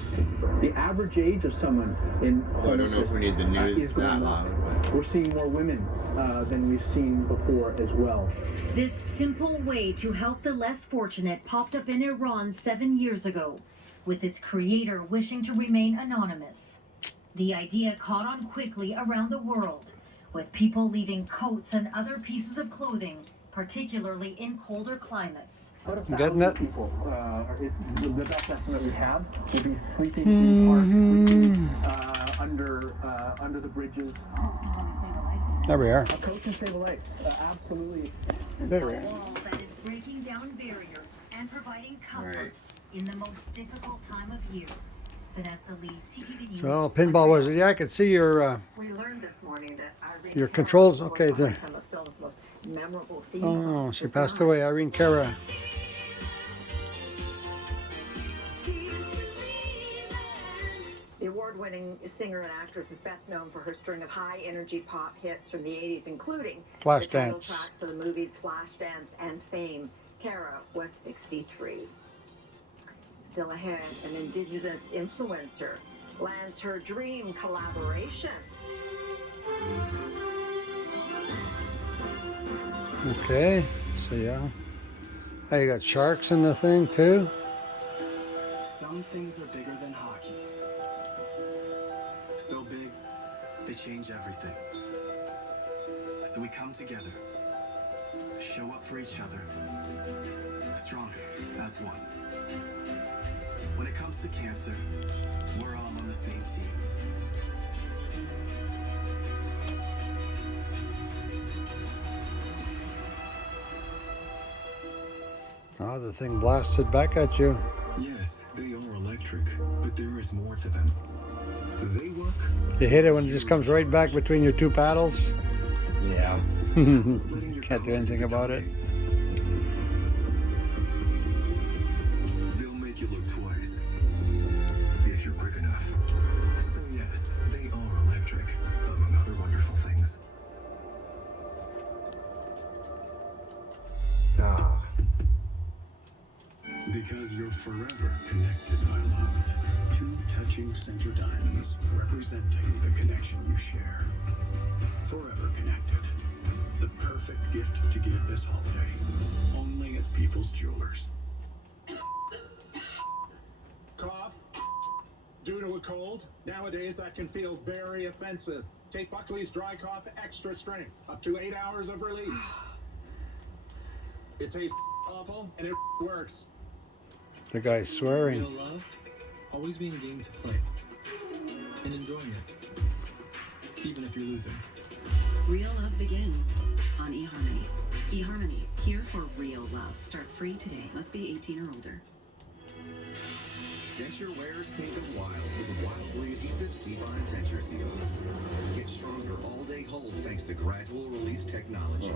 The average age of someone in I don't know if we need the news is going that up. loud. We're seeing more women than we've seen before as well. This simple way to help the less fortunate popped up in Iran 7 years ago, with its creator wishing to remain anonymous. The idea caught on quickly around the world, with people leaving coats and other pieces of clothing, particularly in colder climates. About You getting it? people is the best estimate we have will be sleeping in parks, sleeping under the bridges. There we are. A coat can save a life. Absolutely. There we A are. wall that is breaking down barriers and providing comfort Right. in the most difficult time of year. Vanessa Lee, CTV News. So pinball was it? Yeah, I could see your We learned this morning that Irene your Cara controls. was Okay, behind there. some of the film's most memorable theme Oh, songs she was passed not. away. Irene Cara. The award-winning singer and actress is best known for her string of high-energy pop hits from the 80s, including the title Flashdance. tracks of the movies Flashdance and Fame. Cara was 63. Still ahead, an Indigenous influencer lands her dream collaboration. Okay, so yeah. Hey, you got sharks in the thing too. Some things are bigger than hockey. So big, they change everything. So we come together, show up for each other, stronger as one. When it comes to cancer, we're all on the same team. Oh, the thing blasted back at you. Yes, they are electric, but there is more to them. They work. You hit it when it just comes right back between your two paddles. Yeah. Can't do anything about it. They'll make you look twice if you're quick enough. So yes, they are electric, among other wonderful things. Ah. Because you're forever connected by love. Two touching center diamonds representing the connection you share. Forever connected. The perfect gift to give this holiday. Only at People's Jewelers. Cough due to a cold. Nowadays, that can feel very offensive. Take Buckley's Dry Cough Extra Strength. Up to 8 hours of relief. It tastes awful, and it works. The guy's swearing. Real love, always being game to play and enjoying it, even if you're losing. Real love begins on eHarmony. eHarmony, here for real love. Start free today. Must be 18 or older. Denture wearers can go wild with wildly adhesive Seabond denture seals. Get stronger all-day hold thanks to gradual release technology.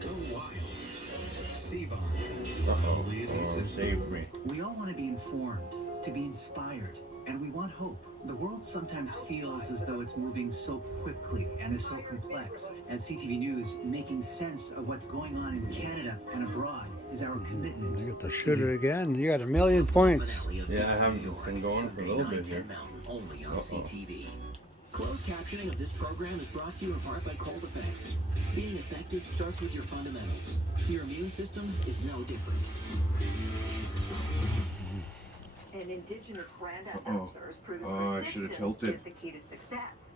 Go wild. Seabond. Wildly adhesive. Saved me. We all want to be informed, to be inspired, and we want hope. The world sometimes feels as though it's moving so quickly and is so complex. At CTV News, making sense of what's going on in Canada and abroad is our commitment. You got the shooter again. You got 1,000,000 points. Yeah, I haven't been going for a little bit here. Only on CTV. Closed captioning of this program is brought to you in part by Cold Effects. Being effective starts with your fundamentals. Your immune system is no different. An Indigenous brand ambassador has proven I should have persistence tilted. is the key to success.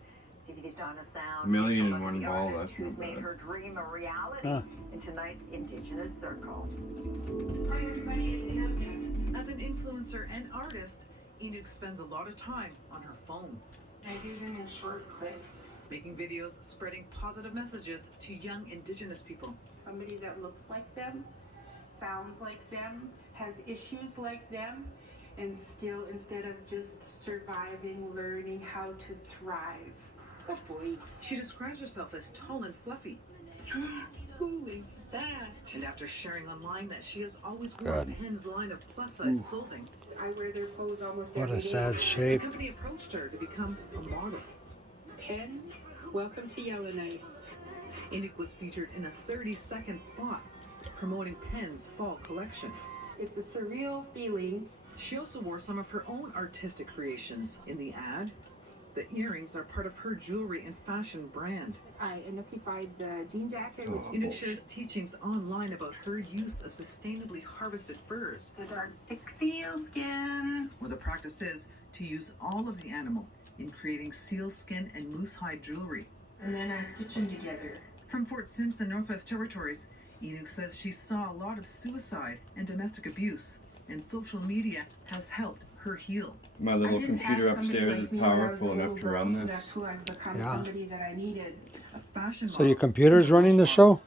CTV's Donna Sound A million takes a in look one at the ball, artist that's who's not made bad. her dream a reality in tonight's Indigenous Circle. Hi everybody, it's Enoch. As an influencer and artist, Enoch spends a lot of time on her phone. I do them in short clips. Making videos spreading positive messages to young Indigenous people. Somebody that looks like them, sounds like them, has issues like them, and still, instead of just surviving, learning how to thrive. Oh boy. She describes herself as tall and fluffy. Who is that? And after sharing online that she has always God. worn Penn's line of plus-size clothing. I wear their clothes almost What every a day. sad shape. The company approached her to become a model. Penn, welcome to Yellowknife. Enoch was featured in a 30-second spot promoting Penn's fall collection. It's a surreal feeling She also wore some of her own artistic creations in the ad. The earrings are part of her jewelry and fashion brand. I identified the jean jacket, which Inuk shares teachings online about her use of sustainably harvested furs, the dark thick seal skin. where the practice is to use all of the animal in creating seal skin and moose hide jewelry. And then I stitch them together. From Fort Simpson, Northwest Territories, Inuk says she saw a lot of suicide and domestic abuse, and social media has helped her heal. My little computer upstairs is powerful enough to run So this. that's who I've become, Yeah. somebody that I needed. A fashion So your computer's running the show?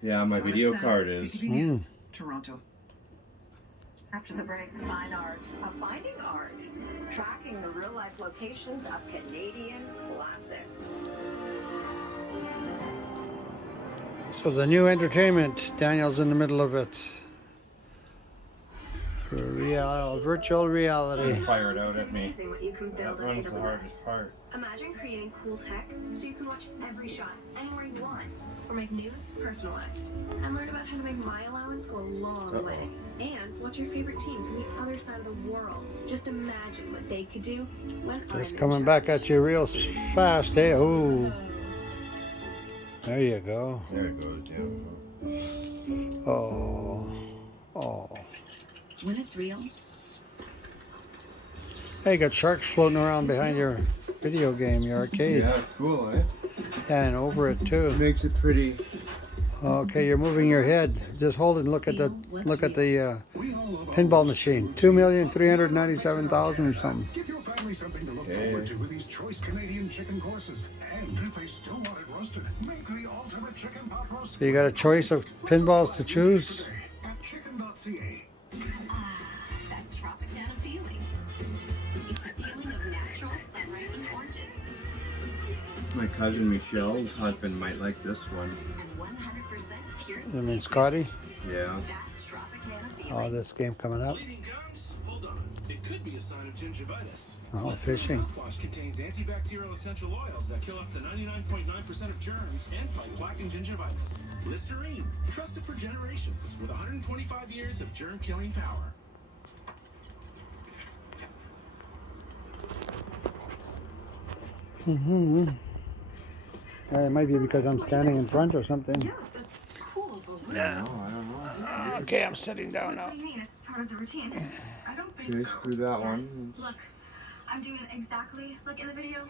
Yeah, my video card is. CTV News, Toronto. After the break, Fine Art of Finding Art, tracking the real-life locations of Canadian classics. So the new entertainment, Daniel's in the middle of it. Virtual reality. Fire it out at me. Amazing what you can build That on one's the AWS. hardest part. Imagine creating cool tech so you can watch every shot anywhere you want, or make news personalized, and learn about how to make my allowance go a long way, and watch your favorite team from the other side of the world. Just imagine what they could do when Just I'm coming in back charge. at you real fast, eh? Oh. There you go. There it goes, yeah. Oh. Oh. When it's real, Hey, you got sharks floating around behind your video game, your arcade. Yeah, cool, eh? And over it too. Makes it pretty. Okay, you're moving your head. Just hold it and look at the pinball machine. 2,397,000 or something. Give your family something to look forward to with these choice Canadian chicken courses. And if they still want it roasted, make the ultimate chicken pot roast. So you got a choice of pinballs to choose. At chicken.ca. That Tropicana feeling. It's the feeling of natural sunrise and oranges. My cousin Michelle's husband might like this one. 100% pure I mean, Scotty. Yeah. Oh, this game coming up. Hold on. It could be a sign of gingivitis. Oh, fishing. Mouthwash contains antibacterial essential oils that kill up to 99.9% of germs and fight plaque and gingivitis. Listerine, trusted for generations with 125 years of germ-killing power. Mm-hmm. It might be because I'm standing in front or something. Yeah, that's cool, but what Yeah. is- Okay, I'm sitting down now. What do you mean? It's part of the routine. I don't think Okay, so. screw that Yes. one. Look, I'm doing it exactly like in the video.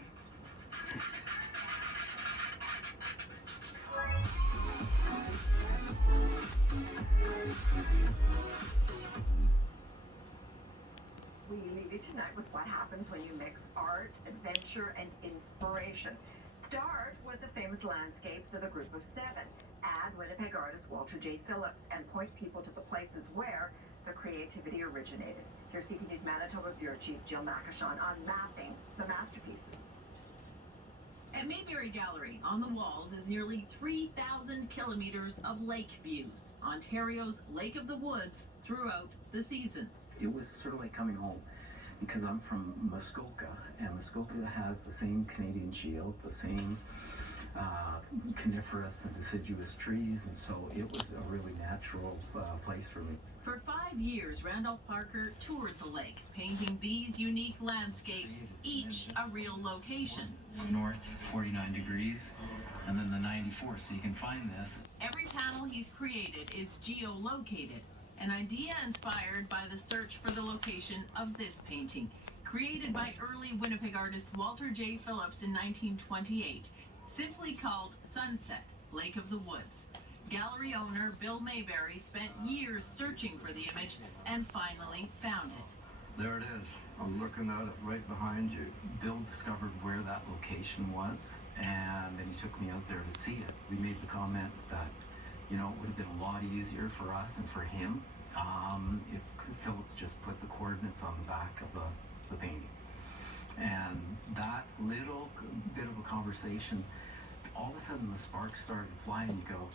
We leave you tonight with what happens when you mix art, adventure, and inspiration. Start with the famous landscapes of the Group of Seven. Add Winnipeg artist Walter J. Phillips and point people to the places where the creativity originated. Here's CTV's Manitoba Bureau Chief Jill Makashon on mapping the masterpieces. At Mayberry Gallery, on the walls is nearly 3,000 kilometers of lake views, Ontario's Lake of the Woods, throughout the seasons. It was sort of like coming home because I'm from Muskoka, and Muskoka has the same Canadian shield, the same coniferous and deciduous trees, and so it was a really natural place for me. For 5 years, Randolph Parker toured the lake, painting these unique landscapes, each a real location. North 49 degrees, and then the 94, so you can find this. Every panel he's created is geolocated, an idea inspired by the search for the location of this painting, created by early Winnipeg artist Walter J. Phillips in 1928, simply called Sunset, Lake of the Woods. Gallery owner Bill Mayberry spent years searching for the image and finally found it. There it is. I'm looking at it right behind you. Bill discovered where that location was, and then he took me out there to see it. We made the comment that, you know, it would have been a lot easier for us and for him if Phillips just put the coordinates on the back of the painting. And that little bit of a conversation, all of a sudden the sparks started flying. You go,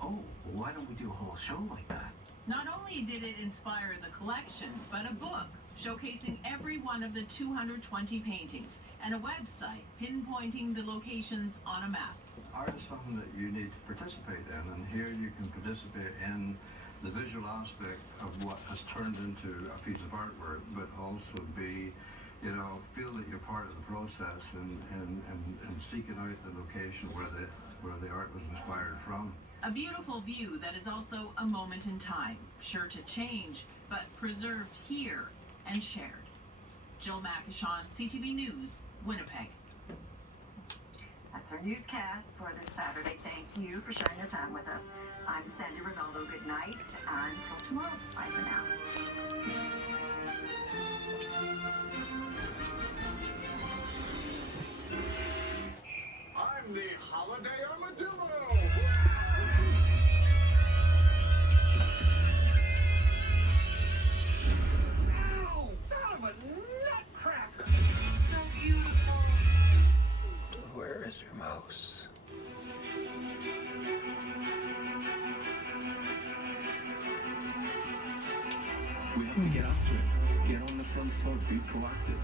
oh, why don't we do a whole show like that? Not only did it inspire the collection, but a book showcasing every one of the 220 paintings and a website pinpointing the locations on a map. Art is something that you need to participate in, and here you can participate in the visual aspect of what has turned into a piece of artwork, but also be, you know, feel that you're part of the process and seeking out the location where the art was inspired from. A beautiful view that is also a moment in time, sure to change, but preserved here and shared. Jill Makishon, CTV News, Winnipeg. That's our newscast for this Saturday. Thank you for sharing your time with us. I'm Sandy Ronaldo. Good night. Until tomorrow. Bye for now. I'm the Holiday Armadillo! Ow! Son of a nutcracker! So beautiful! Where is your mouse? We have to get after it. Get on the front foot. Be proactive.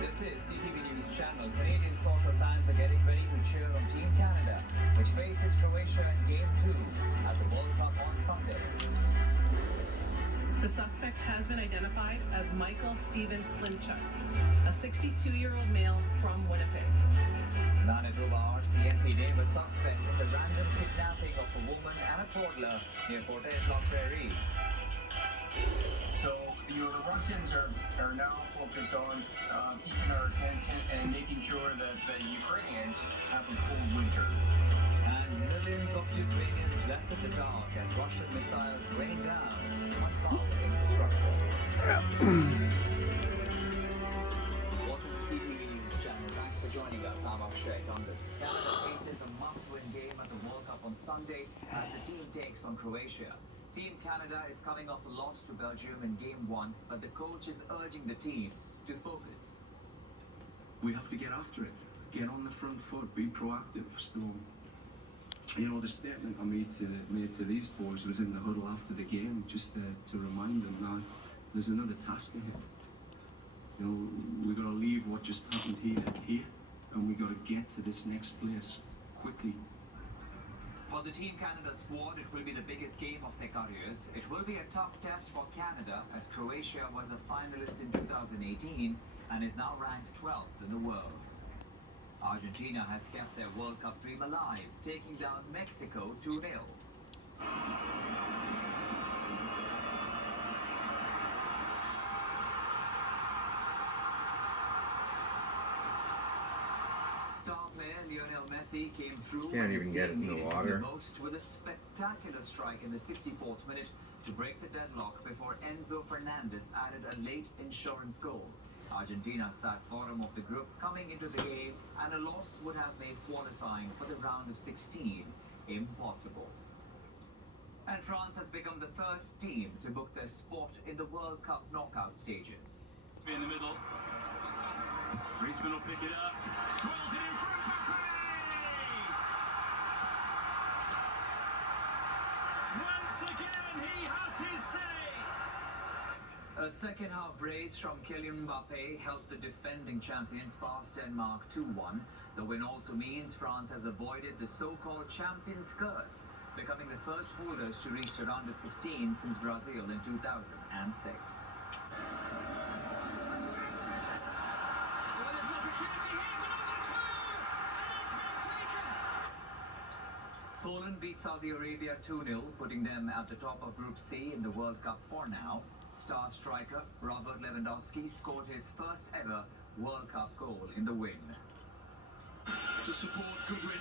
This is CTV News Channel. Canadian soccer fans are getting ready to cheer on Team Canada, which faces Croatia in Game 2 at the World Cup on Sunday. The suspect has been identified as Michael Steven Klimchuk, a 62-year-old male from Winnipeg. Manitoba RCMP named a suspect in the random kidnapping of a woman and a toddler near Portage-la-Prairie. So the Russians are now focused on keeping our attention and making sure that the Ukrainians have a cold winter. And millions of Ukrainians left in the dark as Russian missiles rain down on power infrastructure. Welcome to CTV News Channel. Thanks for joining us. I'm Akshay Tandon. Canada faces a must-win game at the World Cup on Sunday as the team takes on Croatia. Team Canada is coming off a loss to Belgium in Game 1, but the coach is urging the team to focus. We have to get after it. Get on the front foot. Be proactive. So, you know, the statement I made to these boys was in the huddle after the game, just to remind them now there's another task ahead. You know, we got to leave what just happened here, and we got to get to this next place quickly. For the Team Canada squad, it will be the biggest game of their careers. It will be a tough test for Canada, as Croatia was a finalist in 2018 and is now ranked 12th in the world. Argentina has kept their World Cup dream alive, taking down Mexico 2-0. Star player Lionel Messi came through. Can't even get it in the water. The most with a spectacular strike in the 64th minute to break the deadlock before Enzo Fernandez added a late insurance goal. Argentina sat bottom of the group coming into the game, and a loss would have made qualifying for the round of 16 impossible. And France has become the first team to book their spot in the World Cup knockout stages. In the middle. Griezmann will pick it up. Swirls it in for Mbappe! Once again, he has his say. A second-half brace from Kylian Mbappe helped the defending champions pass Denmark 2-1. The win also means France has avoided the so-called champions curse, becoming the first holders to reach the round of 16 since Brazil in 2006. Poland beat Saudi Arabia 2-0, putting them at the top of Group C in the World Cup for now. Star striker Robert Lewandowski scored his first ever World Cup goal in the win. To support Goodwin.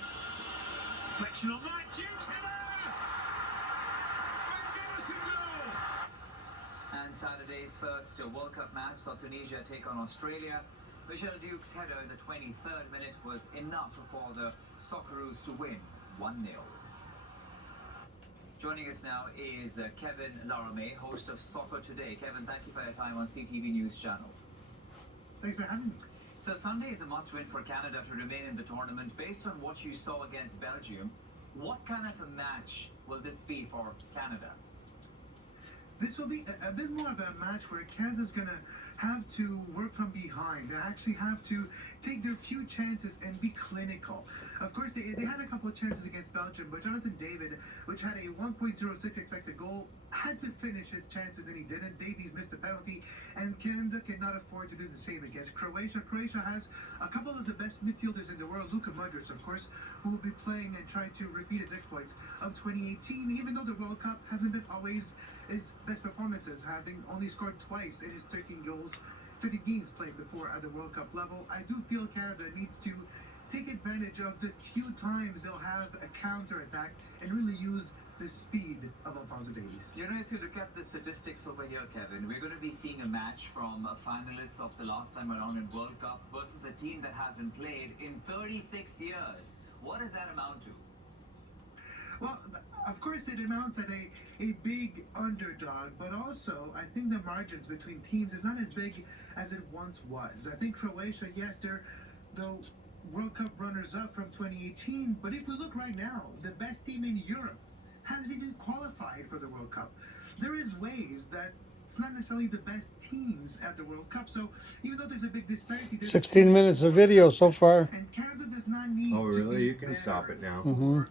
Reflection on that. Dukes header! Magnificent goal! And Saturday's first World Cup match saw Tunisia take on Australia. Michelle Duke's header in the 23rd minute was enough for the Socceroos to win 1-0. Joining us now is Kevin Laramie, host of Soccer Today. Kevin, thank you for your time on CTV News Channel. Thanks for having me. So Sunday is a must-win for Canada to remain in the tournament. Based on what you saw against Belgium, what kind of a match will this be for Canada? This will be a bit more of a match where Canada's going to have to work from behind. They actually have to take their few chances and be clinical. Of course, they had a couple of chances against Belgium, but Jonathan David, which had a 1.06 expected goal, had to finish his chances and he didn't. Davies missed a penalty, and Canada cannot afford to do the same against Croatia. Croatia has a couple of the best midfielders in the world, Luka Modric, of course, who will be playing and trying to repeat his exploits of 2018, even though the World Cup hasn't been always his best performances, having only scored twice in his 13 games played before at the World Cup level. I do feel Canada needs to take advantage of the few times they'll have a counter-attack and really use the speed of Alphonso Davies. You know, if you look at the statistics over here, Kevin, we're going to be seeing a match from a finalist of the last time around in World Cup versus a team that hasn't played in 36 years. What does that amount to? Well, of course, it amounts at a big underdog, but also I think the margins between teams is not as big as it once was. I think Croatia, yes, they're the World Cup runners-up from 2018, but if we look right now, the best team in Europe hasn't even qualified for the World Cup. There is ways that it's not necessarily the best teams at the World Cup, so even though there's a big disparity, 16 minutes of video so far. and Canada does not need Oh, to really? be You can better stop it now. Mm-hmm.